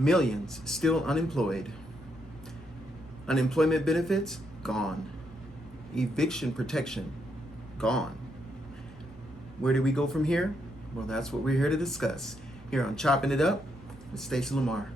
Millions still unemployed. Unemployment benefits gone. Eviction protection gone. Where do we go from here? Well, that's what we're here to discuss here on Chopping It Up with Stacie Lamar.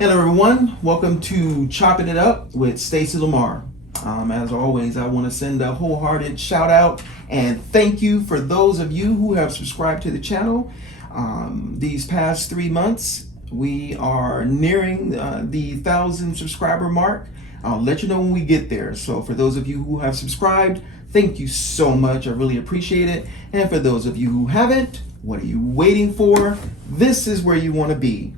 Hello everyone, welcome to Chopping It Up with Stacie Lamar. As always, I want to send a wholehearted shout out and thank you for those of you who have subscribed to the channel. These past 3 months, we are nearing the 1,000 subscriber mark. I'll let you know when we get there. So for those of you who have subscribed, thank you so much. I really appreciate it. And for those of you who haven't, what are you waiting for? This is where you want to be.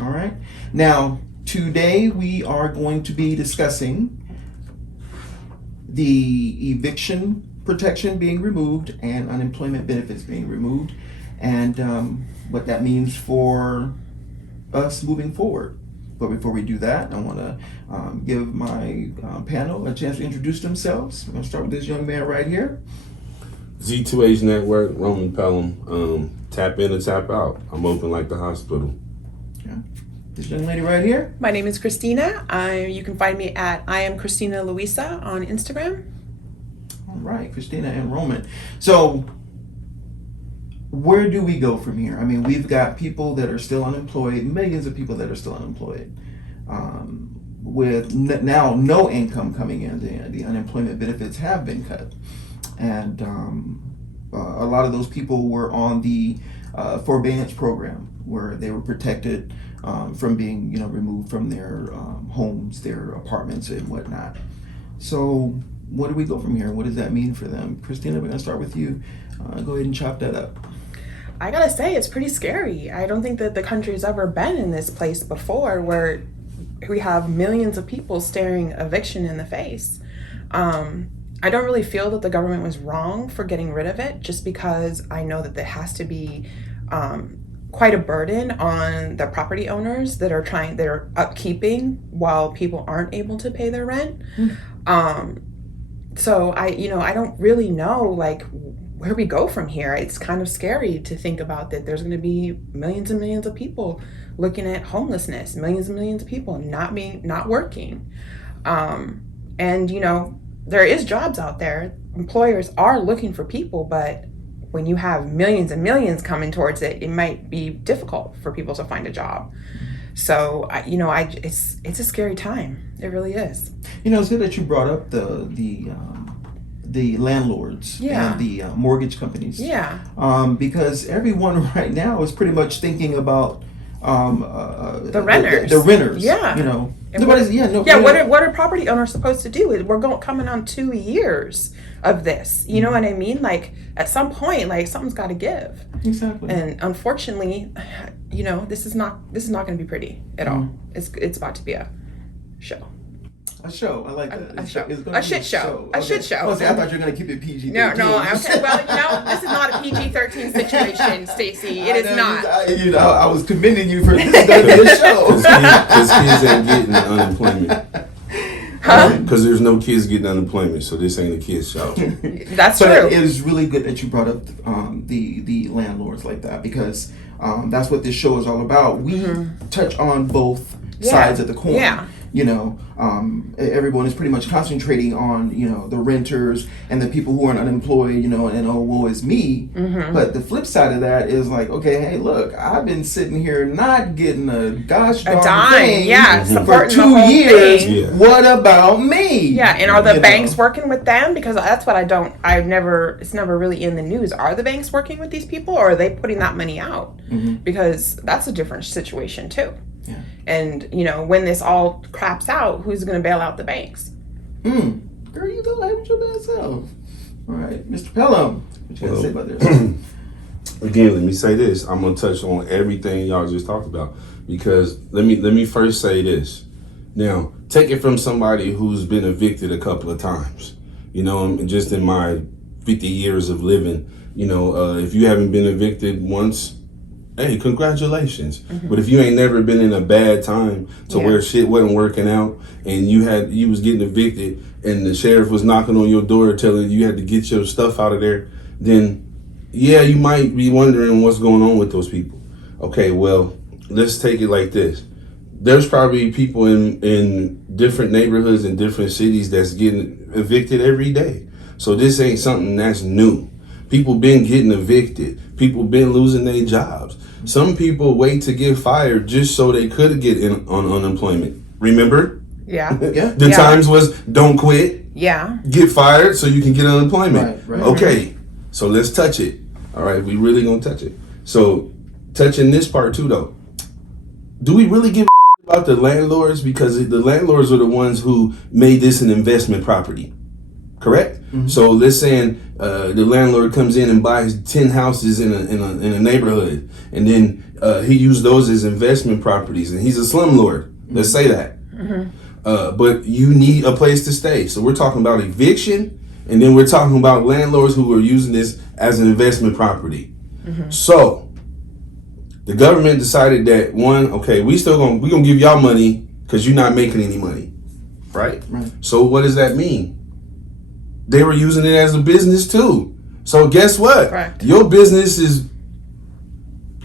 All right. Now, today we are going to be discussing the eviction protection being removed and unemployment benefits being removed, and what that means for us moving forward. But before we do that, I want to give my panel a chance to introduce themselves. I'm going to start with this young man right here. Z2H Network, Roman Pelham. Tap in or tap out. I'm open like the hospital. This young lady right here. My name is Christina. You can find me at I am Christina Luisa on Instagram. All right, Christina and Roman. So where do we go from here? I mean, we've got people that are still unemployed, millions of people that are still unemployed, with now no income coming in. The unemployment benefits have been cut. And a lot of those people were on the forbearance program where they were protected from being, removed from their homes, their apartments, and whatnot. So, where do we go from here? What does that mean for them? Christina, we're going to start with you. Go ahead and chop that up. I gotta say, it's pretty scary. I don't think that the country's ever been in this place before where we have millions of people staring eviction in the face. I don't really feel that the government was wrong for getting rid of it, just because I know that there has to be quite a burden on the property owners that are upkeeping while people aren't able to pay their rent. So I don't really know where we go from here. It's kind of scary to think about that there's going to be millions and millions of people looking at homelessness, millions and millions of people not working. And there is jobs out there. Employers are looking for people, but when you have millions and millions coming towards it, it might be difficult for people to find a job. So, it's a scary time. It really is. It's good that you brought up the landlords and the mortgage companies. Yeah. Because everyone right now is pretty much thinking about the renters. The renters. Yeah. What are property owners supposed to do? We're coming on 2 years of this. You know what I mean? At some point, something's got to give. Exactly. And unfortunately, this is not going to be pretty at all. It's about to be a show. A show. I like that. A show. A shit show. A shit show. Oh, see, I thought you were going to keep it PG-13. No. Okay. Well, this is not a PG-13 situation, Stacie. It is not. I was commending you for this is going to be a show. Because kids ain't getting unemployment. Huh? Because there's no kids getting unemployment, so this ain't a kid's show. That's true. But it is really good that you brought up the landlords like that, because that's what this show is all about. We touch on both sides of the coin. Yeah. Everyone is pretty much concentrating on, the renters and the people who are unemployed, and oh, woe is me. But the flip side of that is okay, hey, look, I've been sitting here not getting a gosh darn thing for 2 years. Yeah. What about me? Yeah, and are the banks working with them? Because that's what it's never really in the news. Are the banks working with these people, or are they putting that money out? Because that's a different situation too. Yeah. And, when this all craps out, who's going to bail out the banks? Girl, you don't have your bad self. All right, Mr. Pelham, what you got to say about this? Again, let me say this. I'm gonna touch on everything y'all just talked about because let me first say this. Now, take it from somebody who's been evicted a couple of times. You know, just in my 50 years of living, you know, if you haven't been evicted once, hey, congratulations. Mm-hmm. But if you ain't never been in a bad time to where shit wasn't working out and you was getting evicted and the sheriff was knocking on your door telling you had to get your stuff out of there, then yeah, you might be wondering what's going on with those people. Okay, well, let's take it like this. There's probably people in different neighborhoods and different cities that's getting evicted every day. So this ain't something that's new. People been getting evicted. People been losing their jobs. Some people wait to get fired just so they could get on unemployment. Remember? Yeah. The times was don't quit. Yeah. Get fired so you can get unemployment. Right. Okay, so let's touch it. All right, we really gonna touch it. So touching this part too though. Do we really give about the landlords? Because the landlords are the ones who made this an investment property. Correct? Mm-hmm. So let's say the landlord comes in and buys 10 houses in a neighborhood, and then he used those as investment properties, and he's a slumlord. Mm-hmm. Let's say that. Mm-hmm. But you need a place to stay. So we're talking about eviction, and then we're talking about landlords who are using this as an investment property. Mm-hmm. So the government decided that we're gonna give y'all money because you're not making any money, right? So what does that mean? They were using it as a business too. So guess what? Correct. Your business is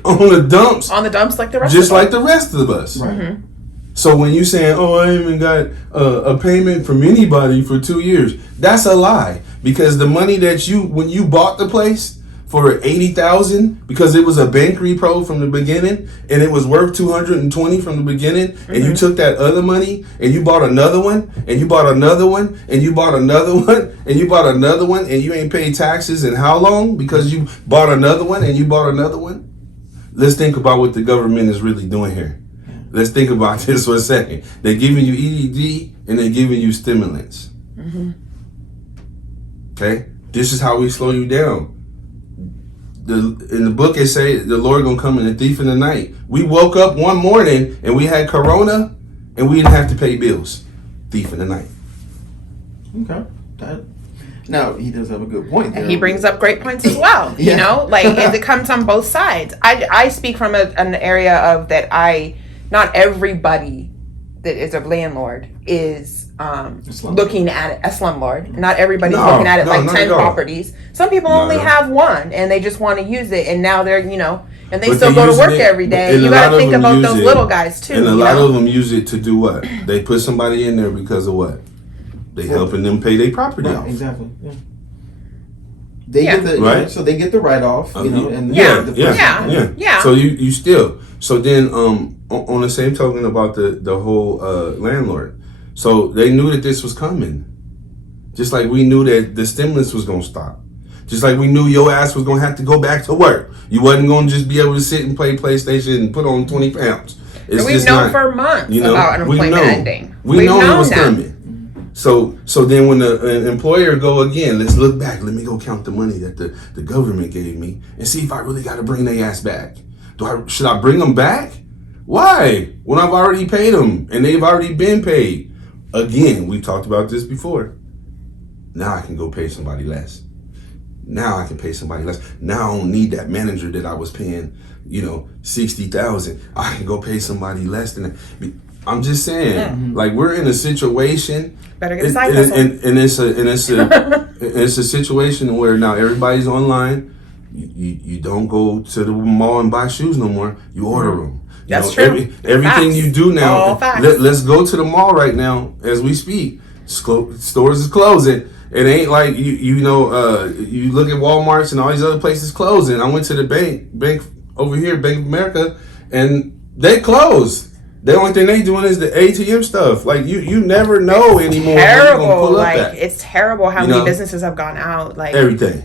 on the dumps. On the dumps like the rest just of us. like the rest of us. Right. Mm-hmm. So when you saying, I haven't got a payment from anybody for 2 years, that's a lie. Because the money that when you bought the place for $80,000, because it was a bank repro from the beginning, and it was worth $220 from the beginning, and you took that other money and you bought another one, and you bought another one, and you bought another one, and you bought another one, and you ain't paid taxes in how long? Because you bought another one and you bought another one. Let's think about what the government is really doing here. Let's think about this for a second. They're giving you EDD and they're giving you stimulants. Mm-hmm. Okay? This is how we slow you down. In the book it say the Lord gonna come in a thief in the night. We woke up one morning and we had corona and we didn't have to pay bills. Thief in the night. Okay. Now he does have a good point there. He brings up great points as well. Yeah. You know, like it comes on both sides. I speak from an area of that not everybody that is a landlord is looking at it, a slumlord. Not everybody's looking at it like 10 properties. Some people only have one and they just want to use it, and now they're, and they still go to work every day. You got to think about those little guys too. And a lot of them use it to do what? They put somebody in there because of what? They helping them pay their property off. Exactly. Yeah. They get the right. So they get the write off, and yeah. So you still. So then on the same token about the whole landlord. So they knew that this was coming. Just like we knew that the stimulus was gonna stop. Just like we knew your ass was gonna have to go back to work. You wasn't gonna just be able to sit and play PlayStation and put on 20 pounds. And we've known for months about unemployment ending. We know it was coming. So then when the employer go again, let's look back. Let me go count the money that the government gave me and see if I really got to bring their ass back. Should I bring them back? Why? When I've already paid them and they've already been paid. Again, we've talked about this before. Now I can go pay somebody less. Now I can pay somebody less. Now I don't need that manager that I was paying, $60,000. I can go pay somebody less than that. I'm just saying, like we're in a situation. Better get a side hustle. And it's a situation where now everybody's online. You don't go to the mall and buy shoes no more. You order them. That's true. Everything you do now. Let's go to the mall right now as we speak. Stores is closing. It ain't like you look at Walmart's and all these other places closing. I went to the bank over here, Bank of America, and they closed. The only thing they doing is the ATM stuff. Like you never know anymore. Terrible. Pull up like it's terrible how many businesses have gone out. Like everything.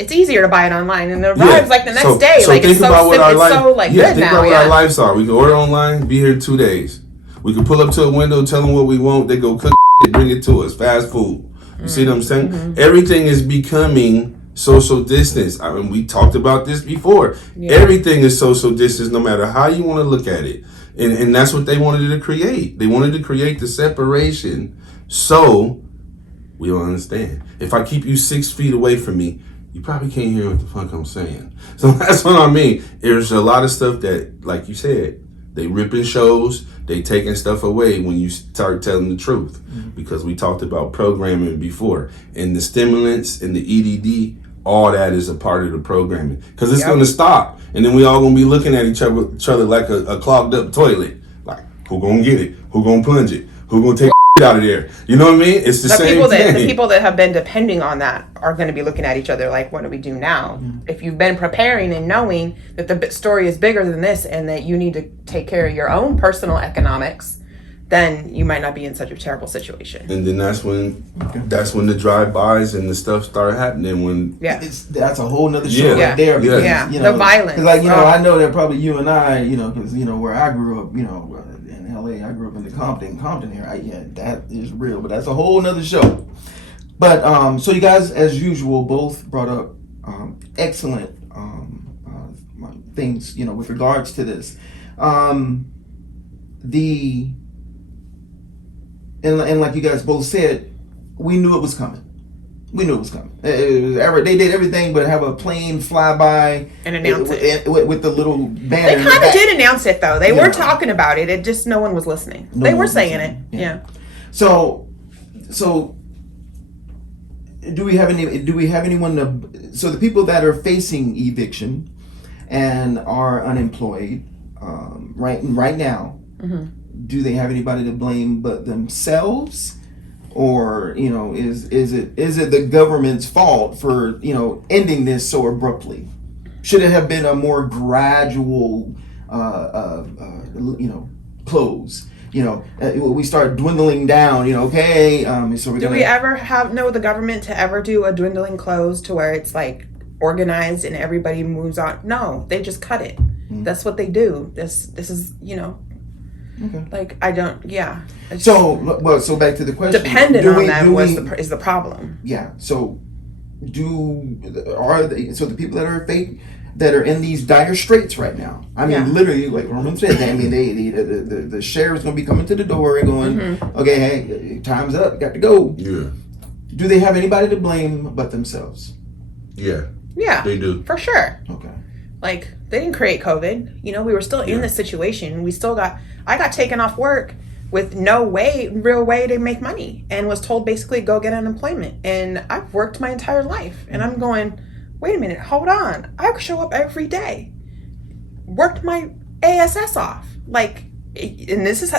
It's easier to buy it online and it arrives like the next day. So like think it's so about what our life. so like Yeah, good think now. about what our lives are. We can order online, be here in 2 days. We can pull up to a window, tell them what we want. They go cook it, bring it to us. Fast food. You see what I'm saying? Everything is becoming social distance. I mean, we talked about this before. Yeah. Everything is social distance, no matter how you want to look at it. And that's what they wanted to create. They wanted to create the separation so we don't understand. If I keep you 6 feet away from me, you probably can't hear what the fuck I'm saying. So that's what I mean. There's a lot of stuff that, like you said, they ripping shows, they taking stuff away when you start telling the truth. Because we talked about programming before. And the stimulants and the EDD, all that is a part of the programming. Because it's going to stop. And then we all going to be looking at each other like a clogged up toilet. Like, who going to get it? Who going to plunge it? Who going to take out of there? You know what I mean? It's the same thing. The people that have been depending on that are going to be looking at each other like, what do we do now? If you've been preparing and knowing that the story is bigger than this and that you need to take care of your own personal economics, then you might not be in such a terrible situation. And then that's when the drive-bys and the stuff start happening. When that's a whole nother show right there. Because, you know, the violence. Because, like, you know, I know that probably you and I, you know, because, you know, where I grew up, you know, in LA, I grew up in the Compton area. That is real, but that's a whole nother show. But so you guys, as usual, both brought up excellent things, you know, with regards to this. And like you guys both said, we knew it was coming. We knew it was coming. They did everything but have a plane fly by and announce it with the little banner. They kind of did announce it though. They were talking about it. It just no one was listening. They were saying it. Yeah. So do we have anyone so the people that are facing eviction and are unemployed right now, do they have anybody to blame but themselves? Or, you know, is it the government's fault for, you know, ending this so abruptly? Should it have been a more gradual, close? You know, we start dwindling down. You know, okay. So do we ever know the government to ever do a dwindling close to where it's like organized and everybody moves on? No, they just cut it. That's what they do. This is, you know. Okay. Like I don't, yeah. So back to the question. Dependent on that is the problem. Yeah. So the people that are fake that are in these dire straits right now? I mean, literally, like Roman said. I mean, the sheriff's gonna be coming to the door and going, okay, hey, time's up, got to go. Yeah. Do they have anybody to blame but themselves? Yeah. Yeah. They do. For sure. Okay. Like, they didn't create COVID. You know, we were still in this situation. I got taken off work with no real way to make money and was told basically go get unemployment. And I've worked my entire life. And I'm going, wait a minute, hold on. I show up every day. Worked my ASS off. Like, and this is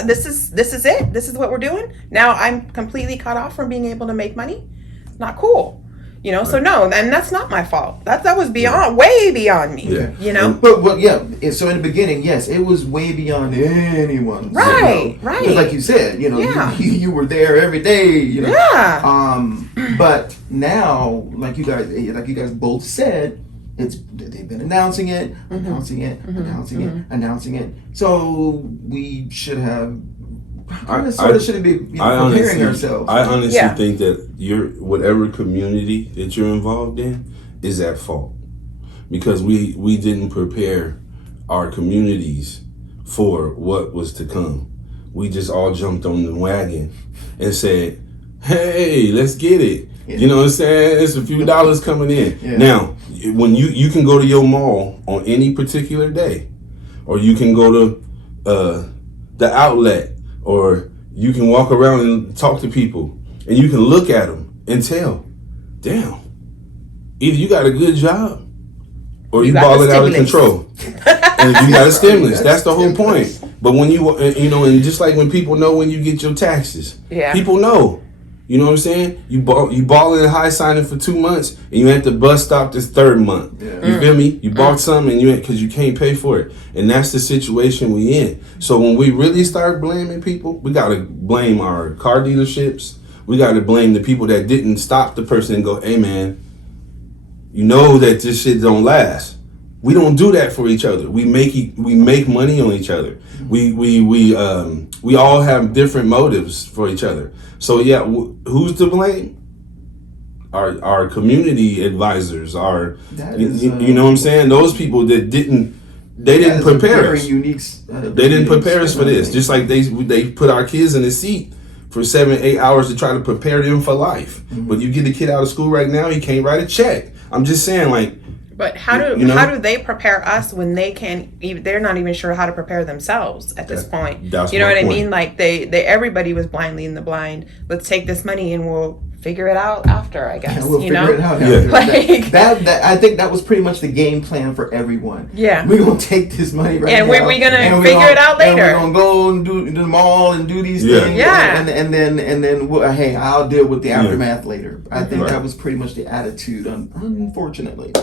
it. This is what we're doing. Now I'm completely cut off from being able to make money. Not cool. You know, so no, and that's not my fault. That was way beyond me. Yeah. You know, but yeah. So in the beginning, yes, it was way beyond anyone. Right, right. Because like you said, you know, you were there every day. You know. Yeah. But now, like you guys both said, they've been announcing it. So we should have. Shouldn't be preparing ourselves. I honestly think that whatever community that you're involved in is at fault because we didn't prepare our communities for what was to come. We just all jumped on the wagon and said, "Hey, let's get it." Yeah. You know what I'm saying? It's a few dollars coming in. Yeah. Now, when you can go to your mall on any particular day, or you can go to the outlet. Or you can walk around and talk to people and you can look at them and tell, damn, either you got a good job or you ball it out of control. And you got a stimulus. That's the whole point. But when you know, and just like when people know when you get your taxes, people know. You know what I'm saying? You balling and high signing for 2 months, and you at the bus stop this third month. Yeah. You feel me? You bought something, and because you can't pay for it, and that's the situation we in. So when we really start blaming people, we gotta blame our car dealerships. We gotta blame the people that didn't stop the person and go, "Hey man, you know that this shit don't last." We don't do that for each other. We make money on each other. We all have different motives for each other. So yeah, who's to blame? our community advisors, our That is, you know what I'm saying? Those people that didn't prepare us. Unique, They didn't prepare us for this. Just like they put our kids in the seat for 7-8 hours to try to prepare them for life. Mm-hmm. But you get a kid out of school right now, he can't write a check. I'm just saying, like. But how do they prepare us when they can't even, they're not even sure how to prepare themselves at this point? That's you know my what point. I mean? Like they everybody was blindly in the blind. Let's take this money and we'll figure it out after, I guess. We'll figure it out Yeah. after. Like, that I think that was pretty much the game plan for everyone. Yeah. We're gonna take this money right and now. we're gonna and figure it out later. And we're gonna go and do the mall and do these Yeah. things. Yeah. And then hey, I'll deal with the aftermath later. I think Right. that was pretty much the attitude. Unfortunately.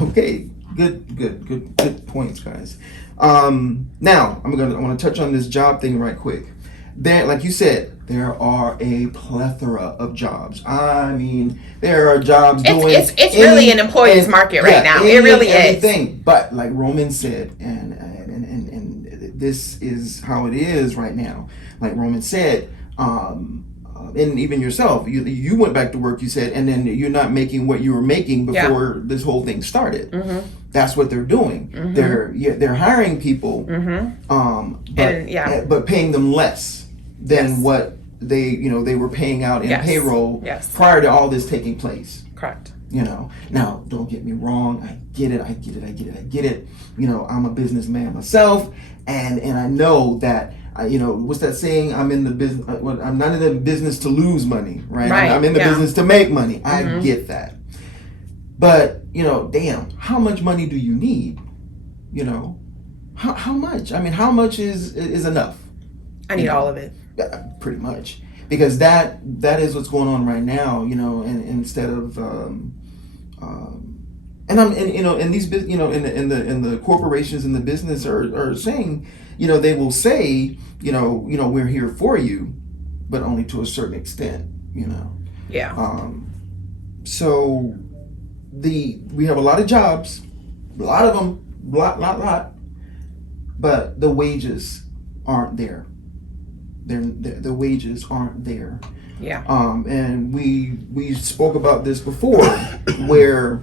Okay. Good points, guys. Now I want to touch on this job thing right quick. There, like you said, there are a plethora of jobs. I mean, there are jobs doing. It's really an employee's market right now. It really is. Everything. But like Roman said, and this is how it is right now. Like Roman said, and even yourself, you went back to work. You said, and then you're not making what you were making before this whole thing started. Mm-hmm. That's what they're doing. Mm-hmm. They're hiring people, but paying them less than what they were paying out in payroll prior to all this taking place. Correct. Now don't get me wrong. I get it. I'm a businessman myself, and I know that. What's that saying? I'm in the business. I'm not in the business to lose money, right? I'm in the business to make money. I get that. But, damn, how much money do you need? How much? I mean, how much is enough? I need all of it. Pretty much. Because that is what's going on right now, and instead of and these in the corporations in the business are saying, they will say, we're here for you, but only to a certain extent, Yeah. So we have a lot of jobs, a lot of them, lot, but the wages aren't there. The wages aren't there. Yeah. And we spoke about this before, where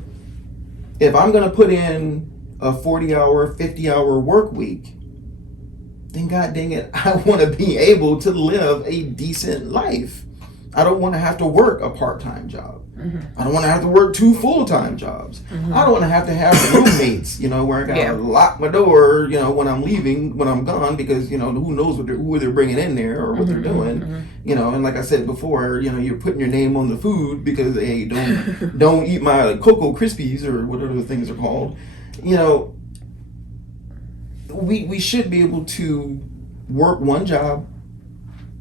if I'm going to put in a 40-hour, 50-hour work week, then god dang it, I want to be able to live a decent life. I don't want to have to work a part-time job. Mm-hmm. I don't want to have to work 2 full-time jobs. Mm-hmm. I don't want to have roommates, where I got to lock my door, when I'm leaving, when I'm gone, because, who knows who they're bringing in there or what they're doing. Mm-hmm. And like I said before, you're putting your name on the food because, hey, don't eat my Cocoa Krispies or whatever the things are called. We should be able to work one job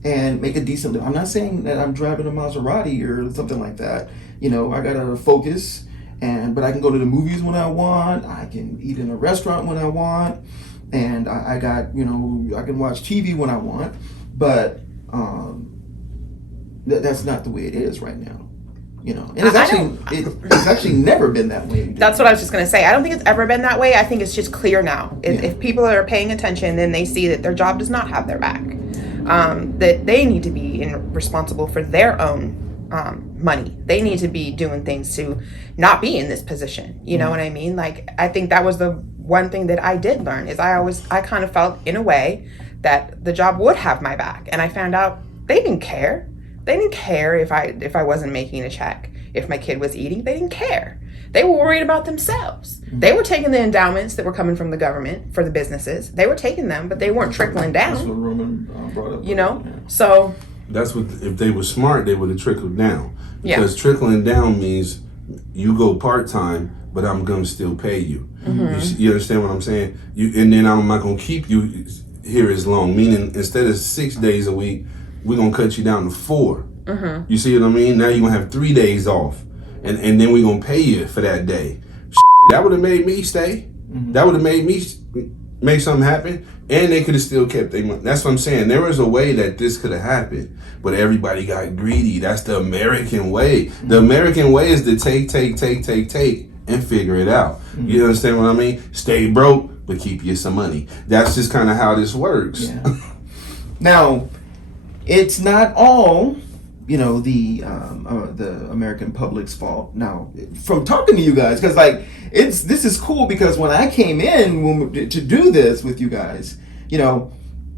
and make a decent living. I'm not saying that I'm driving a Maserati or something like that. I gotta focus, but I can go to the movies when I want. I can eat in a restaurant when I want, and I got I can watch TV when I want. But that's not the way it is right now. And it's actually never been that way. That's what I was just going to say. I don't think it's ever been that way. I think it's just clear now. If people are paying attention, then they see that their job does not have their back. That they need to be responsible for their own money. They need to be doing things to not be in this position. You know what I mean? Like, I think that was the one thing that I did learn is I kind of felt in a way that the job would have my back. And I found out they didn't care. They didn't care if I wasn't making a check. If my kid was eating, they didn't care. They were worried about themselves. Mm-hmm. They were taking the endowments that were coming from the government for the businesses. They were taking them, but they weren't trickling down. That's what Roman brought up. Yeah. So that's what, if they were smart, they would have trickled down. Because trickling down means you go part-time, but I'm going to still pay you. Mm-hmm. You understand what I'm saying? And then I'm not going to keep you here as long. Meaning, instead of 6 days a week, we're going to cut you down to 4. Mm-hmm. You see what I mean? Now you're going to have 3 days off. And then we're going to pay you for that day. That would have made me stay. Mm-hmm. That would have made me make something happen. And they could have still kept their money. That's what I'm saying. There was a way that this could have happened. But everybody got greedy. That's the American way. Mm-hmm. The American way is to take, and figure it out. Mm-hmm. You understand what I mean? Stay broke, but keep you some money. That's just kind of how this works. Yeah. Now, it's not all the American public's fault. Now, from talking to you guys, because like this is cool because when I came in to do this with you guys,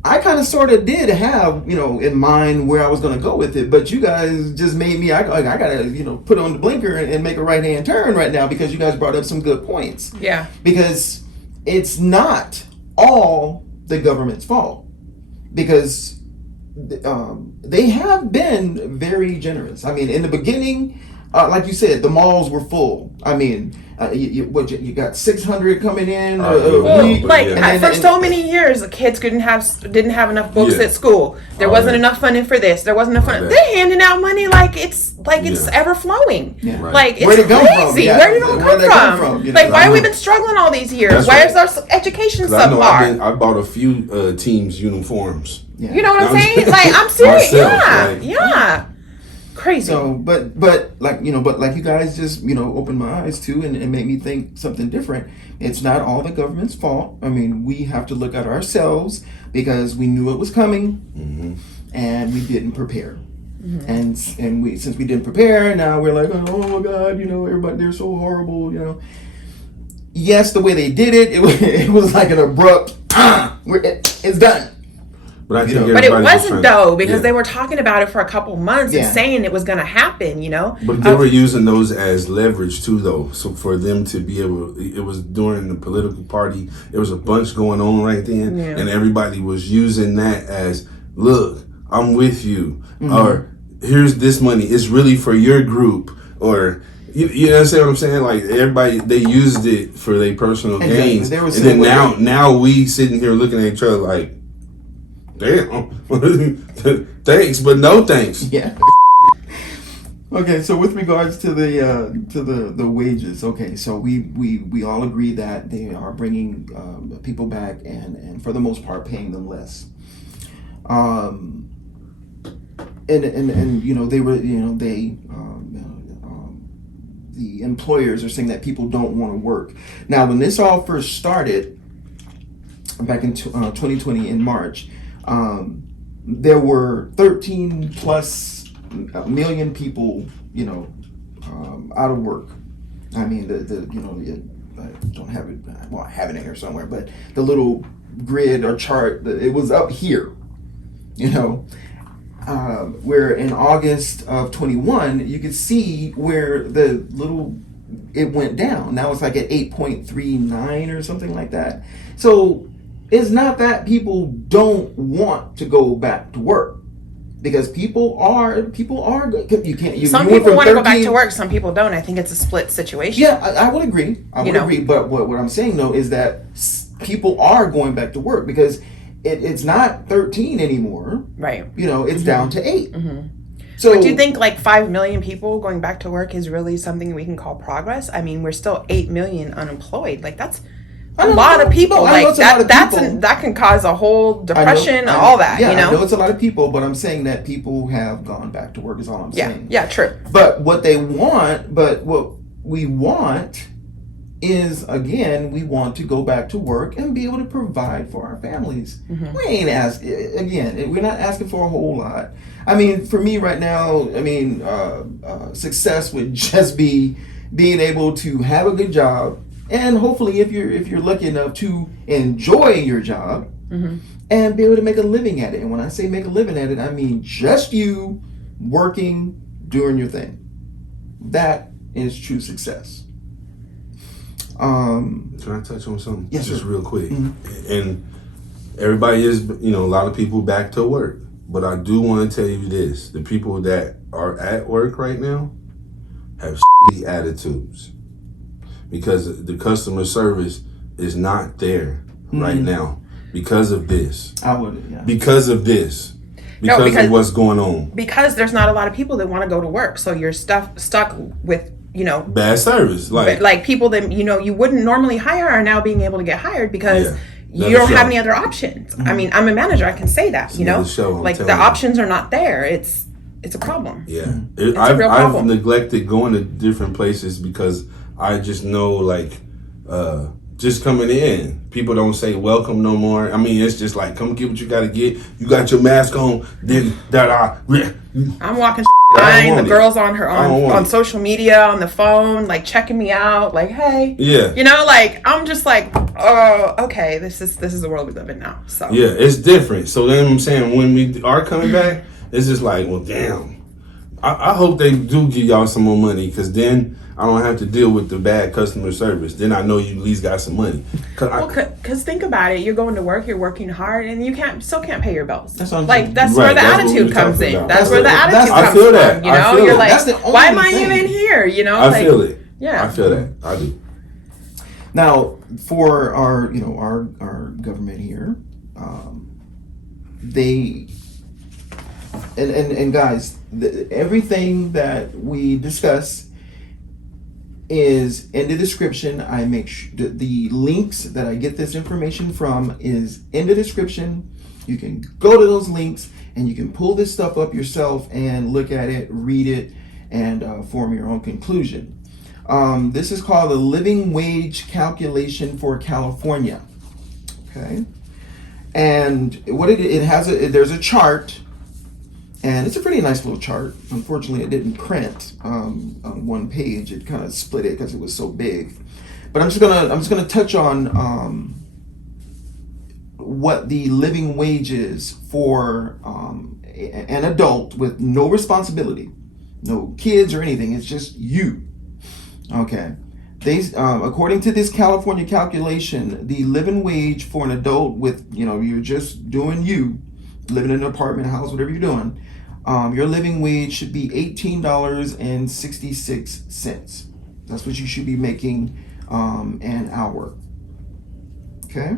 I kind of sort of did have in mind where I was going to go with it, but you guys just made me I gotta put on the blinker and make a right hand turn right now because you guys brought up some good points. Yeah, because it's not all the government's fault because they have been very generous. I mean, in the beginning, like you said, the malls were full. I mean, you got 600 coming in a week. For so many years, the kids didn't have enough books at school. There wasn't enough funding for this. There wasn't enough funding. They're handing out money like it's ever flowing. Yeah. Right. Like it's crazy. Where did it come from? Like why have we been struggling all these years? Why is our education subpar? I bought a few teams uniforms. Yeah. You know what I'm saying? Like I'm serious. Yeah. Crazy. So, but like you guys just opened my eyes too and made me think something different. It's not all the government's fault. I mean, we have to look at ourselves because we knew it was coming, and we didn't prepare. And since we didn't prepare, now we're like, oh my God, everybody they're so horrible. Yes, the way they did it, it was like an abrupt. It's done. But it wasn't though because they were talking about it for a couple months and saying it was going to happen, But they were using those as leverage too, though. So for them to be able, it was during the political party. There was a bunch going on right then, and everybody was using that as, look, I'm with you, or here's this money. It's really for your group, or. You understand what I'm saying? Like everybody, they used it for their personal gains, and then now we sitting here looking at each other like. Damn. Thanks, but no thanks. Yeah. Okay, so with regards to the wages, okay, so we all agree that they are bringing people back and for the most part paying them less. The employers are saying that people don't want to work. Now, when this all first started back in 2020 in March. There were 13 plus million people, out of work. I mean, I don't have it. Well, I have it in here somewhere, but the little grid or chart, it was up here. Where in August of 21, you could see where it went down. Now it's like at 8.39 or something like that. So. It's not that people don't want to go back to work because people are you can't. Some people want to go back to work. Some people don't. I think it's a split situation. Yeah, I would agree. I would agree. But what I'm saying though is that people are going back to work because it's not 13 anymore. Right. It's down to 8. So, but do you think like 5 million people going back to work is really something we can call progress? I mean, we're still 8 million unemployed. Like that's. A lot of people like that. That can cause a whole depression, all that. Yeah, I know it's a lot of people, but I'm saying that people have gone back to work. Is all I'm saying. Yeah, true. But what we want is we want to go back to work and be able to provide for our families. We ain't we're not asking for a whole lot. I mean, for me right now, success would just be being able to have a good job. And hopefully, if you're lucky enough to enjoy your job and be able to make a living at it. And when I say make a living at it, I mean just you working, doing your thing. That is true success. Can I touch on something? Yes, just sir. real quick. And everybody is, a lot of people back to work. But I do want to tell you this: the people that are at work right now have shitty attitudes. Because the customer service is not there right now because of this. Because of this. Because of what's going on. Because there's not a lot of people that want to go to work. So you're stuck with, bad service. Like people that, you wouldn't normally hire are now being able to get hired because you don't have any other options. I mean, I'm a manager. I can say that, like the options are not there. It's a problem. Yeah. It's a real problem. I've neglected going to different places because I just know just coming in. People don't say welcome no more. I mean, it's just like, come get what you got to get. You got your mask on, then I'm walking I behind don't the want girls on her I don't want on it. social media, on the phone, like checking me out, like, hey, Yeah. you know, like I'm just like, oh, okay, this is the world we live in now. So Yeah, it's different. So then I'm saying when we are coming back, it's just like, well, damn. I hope they do give y'all some more money, because then I don't have to deal with the bad customer service. Then I know you at least got some money. Because think about it, you're going to work, you're working hard, and you still can't pay your bills. That's what I'm like saying. that's Right, where the that's what we attitude was comes talking in. about. That's where the That's- attitude I comes feel from. that. You I know, feel you're that. like, That's the why am only I thing. even here? You know, I like, feel it. Yeah. I feel that. I do. Now, for our government here, they and guys, everything that we discuss is in the description. I make sure the links that I get this information from is in the description. You can go to those links and you can pull this stuff up yourself and look at it, read it, and form your own conclusion. This is called a living wage calculation for California. Okay, and what it has there's a chart, and it's a pretty nice little chart. Unfortunately, it didn't print on one page. It kind of split it because it was so big. But I'm just gonna touch on what the living wage is for an adult with no responsibility, no kids or anything. It's just you. Okay. They, according to this California calculation, the living wage for an adult with, you're just doing you, living in an apartment, house, whatever you're doing, your living wage should be $18.66. That's what you should be making an hour. Okay.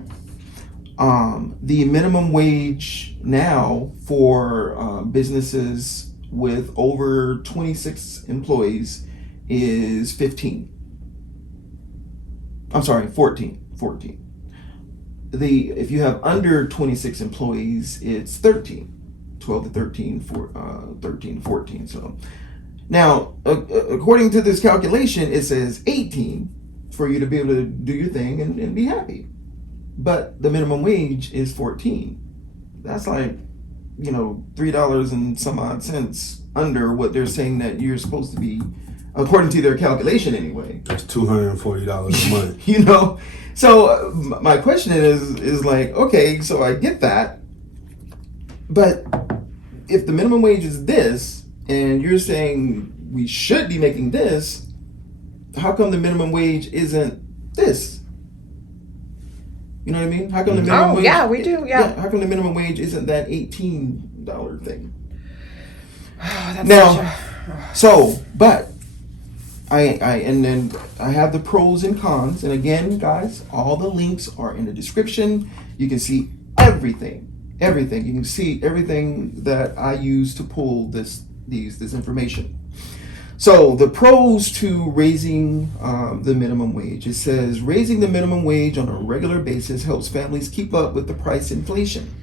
The minimum wage now for businesses with over 26 employees is 15. I'm sorry, 14. If you have under 26 employees, it's 13. 12 to 13, 13, 14. So now, according to this calculation, it says 18 for you to be able to do your thing and be happy. But the minimum wage is 14. That's like, $3 and some odd cents under what they're saying that you're supposed to be, according to their calculation anyway. That's $240 a month. So my question is like, okay, so I get that, but if the minimum wage is this, and you're saying we should be making this, how come the minimum wage isn't this? You know what I mean? How come the minimum wage? Yeah, we do. Yeah. How come the minimum wage isn't that $18 thing? That's Now, but I have the pros and cons, and again, guys, all the links are in the description. You can see everything. You can see everything that I use to pull this information. So the pros to raising the minimum wage. It says raising the minimum wage on a regular basis helps families keep up with the price inflation.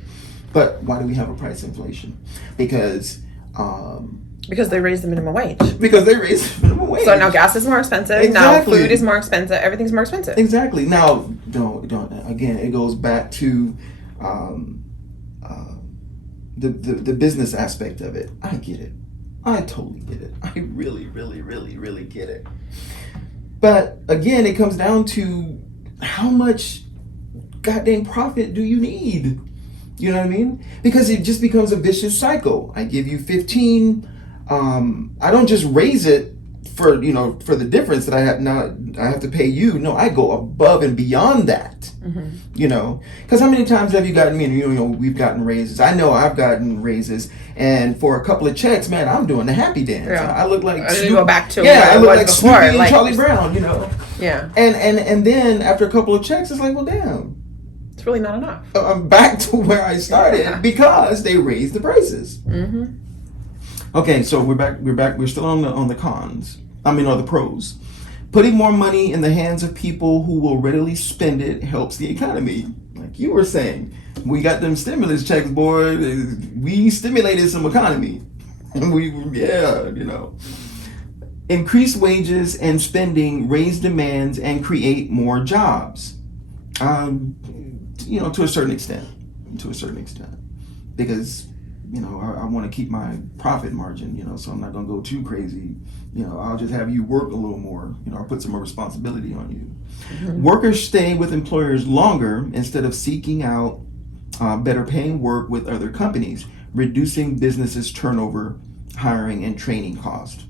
But why do we have a price inflation? Because they raised the minimum wage. Because they raised the minimum wage. So now gas is more expensive. Exactly. Now food is more expensive. Everything's more expensive. Exactly. Now, don't. Again, it goes back to the business aspect of it. I get it. I totally get it. I really, really, really, really get it. But again, it comes down to how much goddamn profit do you need? You know what I mean? Because it just becomes a vicious cycle. I give you 15. I don't just raise it for the difference that I have to pay you. No, I go above and beyond that. Because how many times have you gotten we've gotten raises. I know I've gotten raises, and for a couple of checks, man, I'm doing the happy dance. Yeah. I look like I didn't go back to I look what like it was Snoopy before. and Like, Charlie Brown. Yeah. And then after a couple of checks, it's like, well, damn. It's really not enough. I'm back to where I started because they raised the prices. Okay, so we're back. We're still on the cons. Or the pros. Putting more money in the hands of people who will readily spend it helps the economy. Like you were saying, we got them stimulus checks, boy. We stimulated some economy. Increased wages and spending raise demands and create more jobs. To a certain extent, because I want to keep my profit margin, so I'm not going to go too crazy. I'll just have you work a little more. I'll put some more responsibility on you. Mm-hmm. Workers stay with employers longer instead of seeking out better paying work with other companies, reducing businesses' turnover, hiring, and training cost.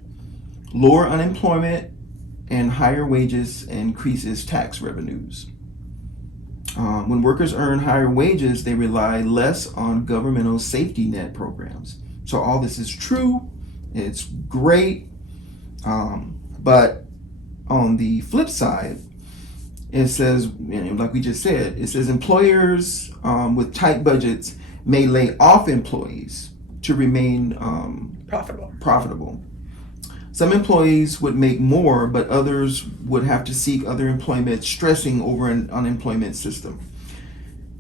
Lower unemployment and higher wages increases tax revenues. When workers earn higher wages, they rely less on governmental safety net programs. So all this is true. It's great. But on the flip side, it says, like we just said, it says employers with tight budgets may lay off employees to remain profitable. Some employees would make more, but others would have to seek other employment, stressing over an unemployment system.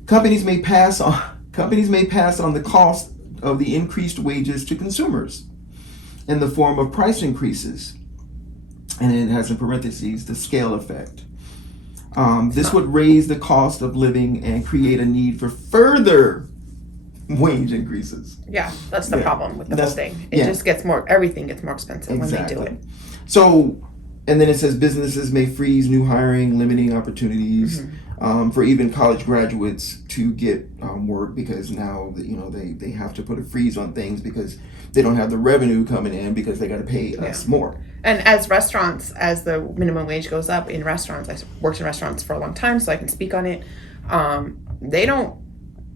Companies may pass on the cost of the increased wages to consumers in the form of price increases. And it has in parentheses the scale effect. This would raise the cost of living and create a need for further wage increases. Yeah, that's the problem with the whole thing. It just gets everything gets more expensive when they do it. So, and then it says businesses may freeze new hiring, limiting opportunities for even college graduates to get work, because now they have to put a freeze on things because they don't have the revenue coming in because they got to pay us more. And as the minimum wage goes up in restaurants, I worked in restaurants for a long time, so I can speak on it. They don't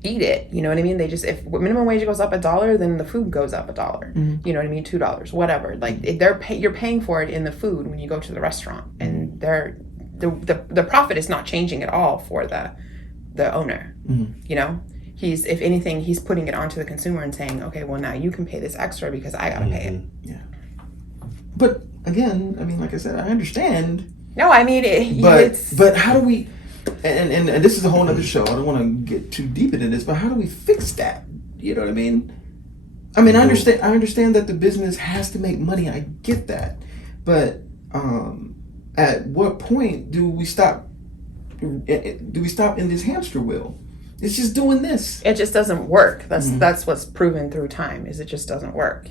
eat it, you know what I mean? They just, if minimum wage goes up $1, then the food goes up $1. Mm-hmm. You know what I mean? $2, whatever. Like you're paying for it in the food when you go to the restaurant, and the profit is not changing at all for the owner. Mm-hmm. If anything, he's putting it onto the consumer and saying, okay, well now you can pay this extra because I gotta pay it. Yeah. But again, like I said, I understand. No, but how do we? And this is a whole other show. I don't want to get too deep into this, but how do we fix that? You know what I mean? I understand that the business has to make money. I get that, but at what point do we stop? Do we stop in this hamster wheel? It's just doing this. It just doesn't work. That's what's proven through time. Is it just doesn't work?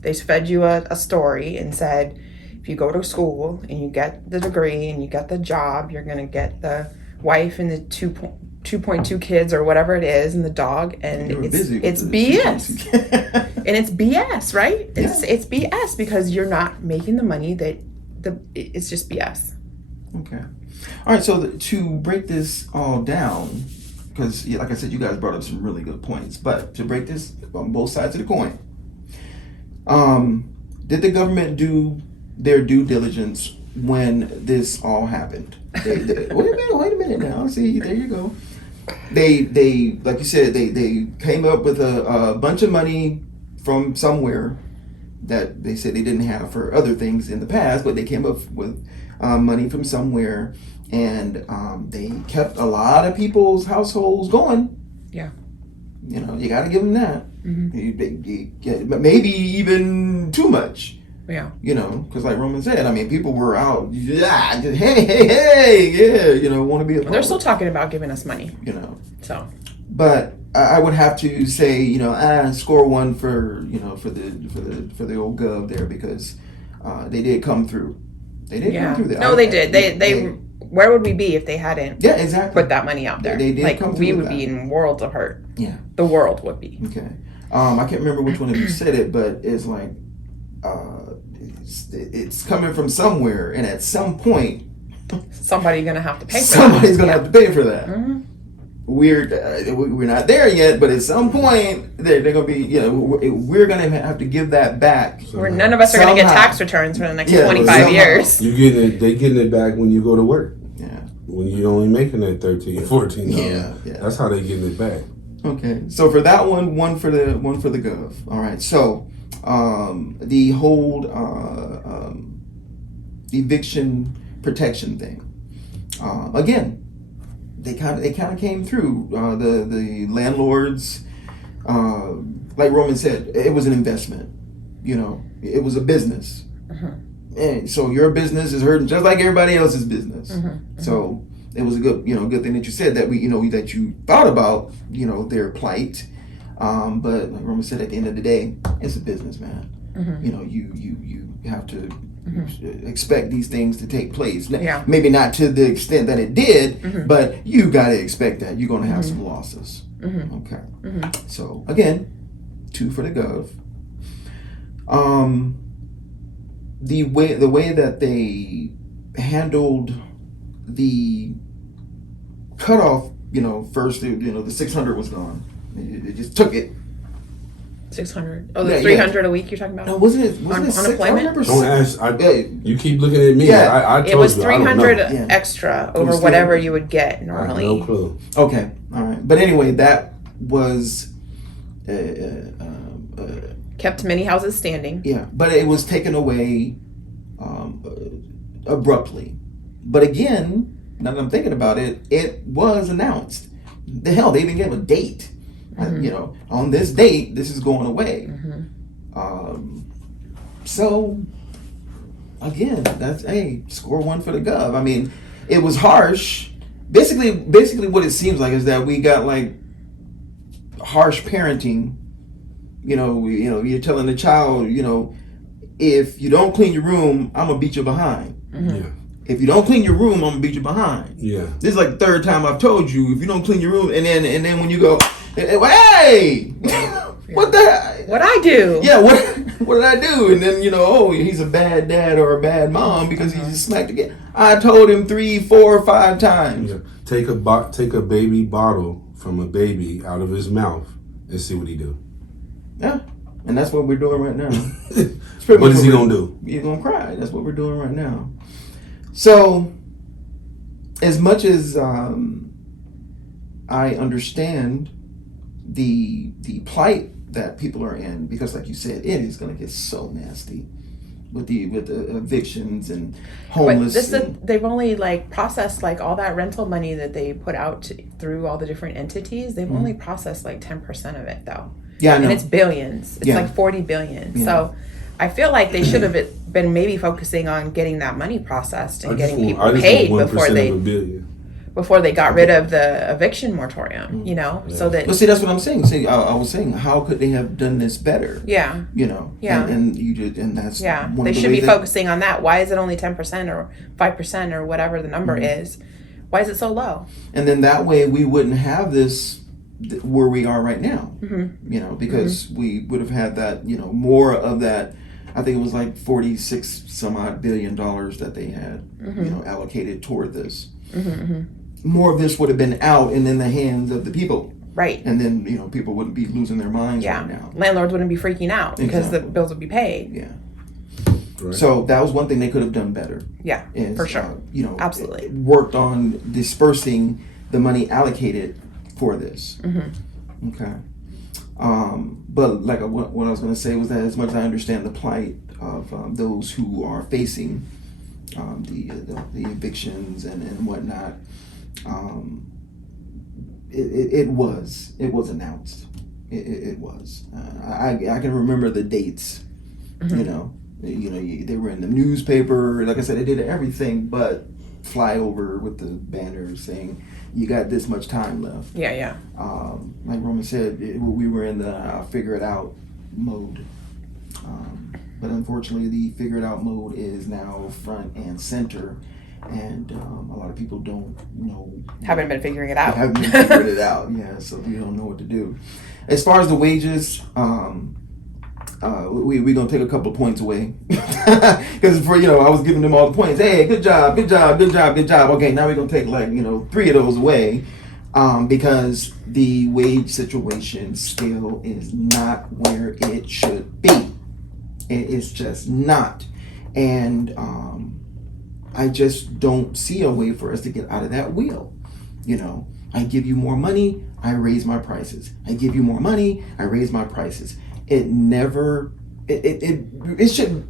They fed you a story and said, if you go to school and you get the degree and you get the job, you're going to get the wife and the 2.2 kids or whatever it is and the dog, and it's BS. And it's BS, right? It's BS because you're not making the money it's just BS. Okay. All right, so to break this all down, because like I said, you guys brought up some really good points, but to break this on both sides of the coin, did the government do their due diligence when this all happened? Wait a minute now. See, there you go. They like you said, they came up with a bunch of money from somewhere that they said they didn't have for other things in the past, but they came up with money from somewhere, and they kept a lot of people's households going. Yeah. You got to give them that. Mm-hmm. Maybe even too much. Yeah. Because like Roman said, people were out, hey, want to be a part. They're still talking about giving us money. So. But I would have to say, score one for the old gov there, because they did come through. They did come through there. No, they did. They where would we be if they hadn't put that money out there? They did come through. We would be in worlds of hurt. Yeah. The world would be. Okay. I can't remember which one of you said it, but it's like it's coming from somewhere, and at some point somebody's gonna have to pay for somebody's gonna have to pay for that. Mm-hmm. We're not there yet, but at some point they're gonna be, we're gonna have to give that back. Where none of us are gonna get tax returns for the next 25 years. They getting it back when you go to work. Yeah. When you're only making that $13, $14. Yeah. That's how they getting it back. Okay. So for that one for the gov. All right. So the whole eviction protection thing. Again, they kind of came through. The landlords, like Roman said, it was an investment. It was a business, and so your business is hurting just like everybody else's business. So it was a good thing that you said that that you thought about, their plight. But like Roman said, at the end of the day, it's a business, man. You have to expect these things to take place. Yeah. Maybe not to the extent that it did, but you got to expect that you're going to have some losses. Okay. So again, 2 for the gov. The way that they handled the cutoff, first, the 600 was gone. They just took it. 600. Oh, the 300 a week you're talking about? No, wasn't it unemployment? Don't ask. You keep looking at me. Yeah. I told it was you, I don't know. 300 extra over whatever you would get normally. I have no clue. Okay, all right. But anyway, that was kept many houses standing. Yeah, but it was taken away abruptly. But again, now that I'm thinking about it, it was announced. The hell, they even gave a date. On this date, this is going away. So again, that's score 1 for the gov. I mean, it was harsh. Basically, what it seems like is that we got like harsh parenting. You're telling the child, if you don't clean your room, I'm gonna beat you behind. Yeah. If you don't clean your room, I'm gonna beat you behind. Yeah. This is like the 3rd time I've told you, if you don't clean your room, and then when you go, hey, what the heck? What I do? Yeah, what did I do? And then he's a bad dad or a bad mom because he just smacked again. I told him 3, 4, 5 times. Yeah. Take a baby bottle from a baby out of his mouth and see what he do. Yeah, and that's what we're doing right now. What is he gonna do? He's gonna cry. That's what we're doing right now. So, as much as I understand the plight that people are in, because like you said, it is going to get so nasty with the evictions and homeless. But they've only processed all that rental money that they put out through all the different entities. They've only processed 10% of it though. Yeah, I know. And it's billions. It's like 40 billion. Yeah. So I feel like they should have been maybe focusing on getting that money processed and getting people paid before they got rid of the eviction moratorium, so that... Well, see, that's what I'm saying. See, I was saying, how could they have done this better? Yeah. Yeah. And you did, and that's... Yeah, one they of the should be ways focusing on that. Why is it only 10% or 5% or whatever the number is? Why is it so low? And then that way we wouldn't have this where we are right now, because we would have had that, more of that. I think it was like 46 some odd billion dollars that they had, allocated toward this. More of this would have been out and in the hands of the people. Right. And then, people wouldn't be losing their minds right now. Landlords wouldn't be freaking out because the bills would be paid. Yeah. Right. So that was one thing they could have done better. Yeah, for sure. Absolutely. Worked on dispersing the money allocated for this. Okay. But like what I was going to say was that as much as I understand the plight of those who are facing the evictions and whatnot, it was announced. It was. I can remember the dates. They were in the newspaper. Like I said, they did everything but fly over with the banner saying, you got this much time left. Yeah. Like Roman said, we were in the figure it out mode. But unfortunately, the figure it out mode is now front and center. And a lot of people don't know. Haven't been figuring it out. Haven't been figuring it out, yeah. So we don't know what to do. As far as the wages, we're going to take a couple of points away. Because I was giving them all the points. Hey, good job. Okay, now we're going to take 3 of those away. Because the wage situation still is not where it should be. It is just not. And I just don't see a way for us to get out of that wheel. I give you more money, I raise my prices. I give you more money, I raise my prices. It never, it should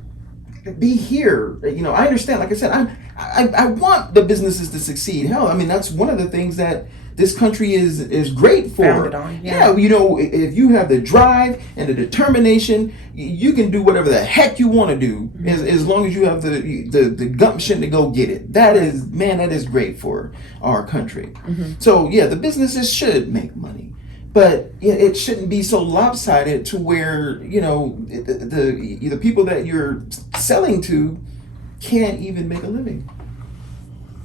be here. I understand. Like I said, I want the businesses to succeed. Hell, I mean, that's one of the things that this country is great for. Founded on, yeah. You know, if you have the drive and the determination, you can do whatever the heck you want to do, as long as you have the gumption to go get it. That is great for our country. So yeah, the businesses should make money, but it shouldn't be so lopsided to where, you know, the people that you're selling to can't even make a living.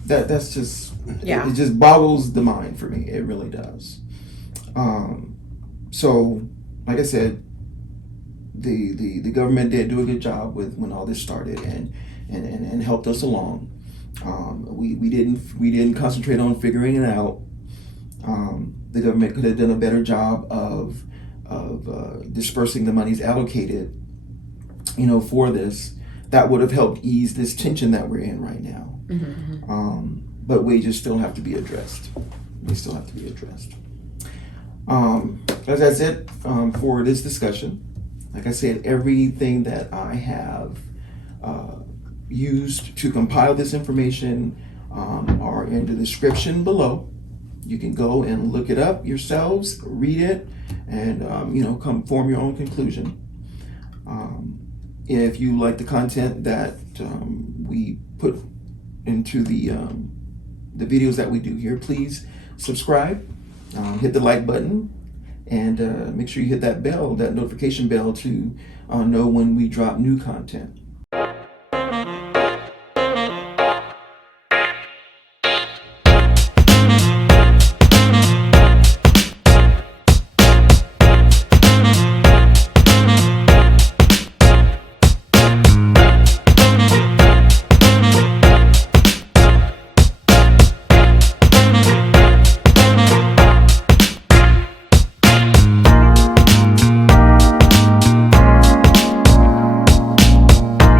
That's just, it just boggles the mind for me. It really does. So like I said, the government did do a good job with when all this started and helped us along. We didn't concentrate on figuring it out. The government could have done a better job of dispersing the monies allocated, you know, for this. That would have helped ease this tension that we're in right now. But wages still have to be addressed. They still have to be addressed. As I said, for this discussion, like I said, everything that I have used to compile this information are in the description below. You can go and look it up yourselves, read it, and you know, come form your own conclusion. If you like the content that we put into the videos that we do here, please subscribe, hit the like button, and make sure you hit that bell, that notification bell, to know when we drop new content.